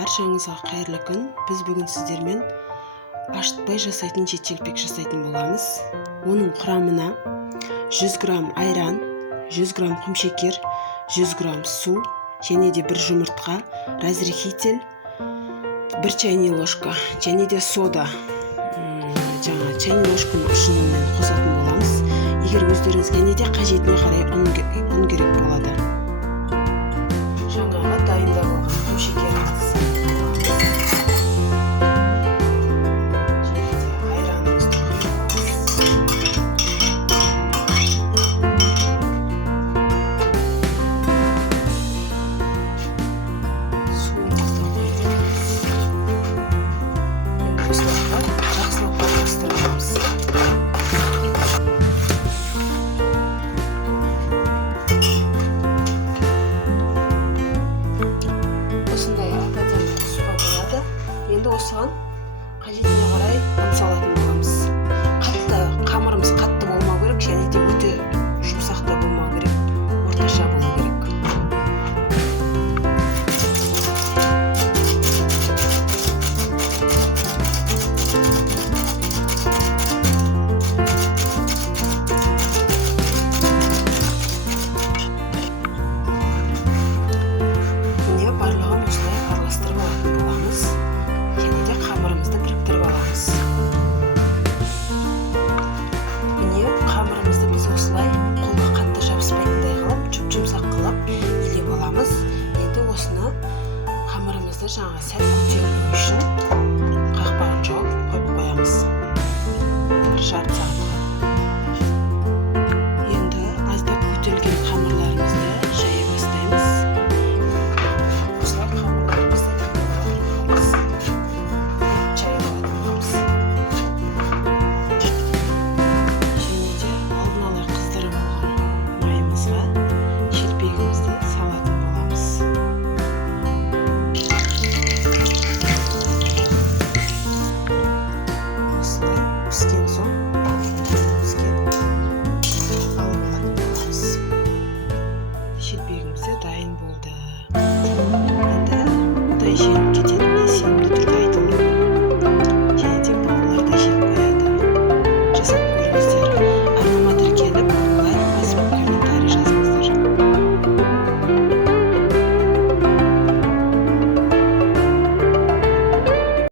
Баршаңызға қайырлы күн. Біз бүгін сіздермен ашытпай жасайтын жетелпек жасайтын боламыз. Оның құрамына 100 грамм айран, 100 грамм құмшекер, 100 грамм су және де 1 жұмыртқа, разрыхитель, 1 чайный ложка және де сода. Чайный ложканың ұшынан қосатын боламыз. Егер өздеріңіз және де қажетіне қарай ұн керек болады. Жаңағы дайындап алған құмшекеріміз. Енді осыған қажетіне қарай ұн салатын боламыз. Қамырымыз қатты болмау керек, және де өте жұмсақ та болмау керек, орташа болу керек. Міне барлығын осылай араластырып алатын боламыз. Қамырымызды біріктіріп аламыз. Міне қамырымызды біз осылай қолға қатты жабыспайтындай қылып, жұмсақ қылып илеп аламыз. Енді осыны қамырымызды жаңа сәл көтерілу үшін қақпағын жауып қойып қоямыз. Бір жарты сағатқа. Енді аздап көтерілген қамырларымызды жая бастаймыз. Піскен соң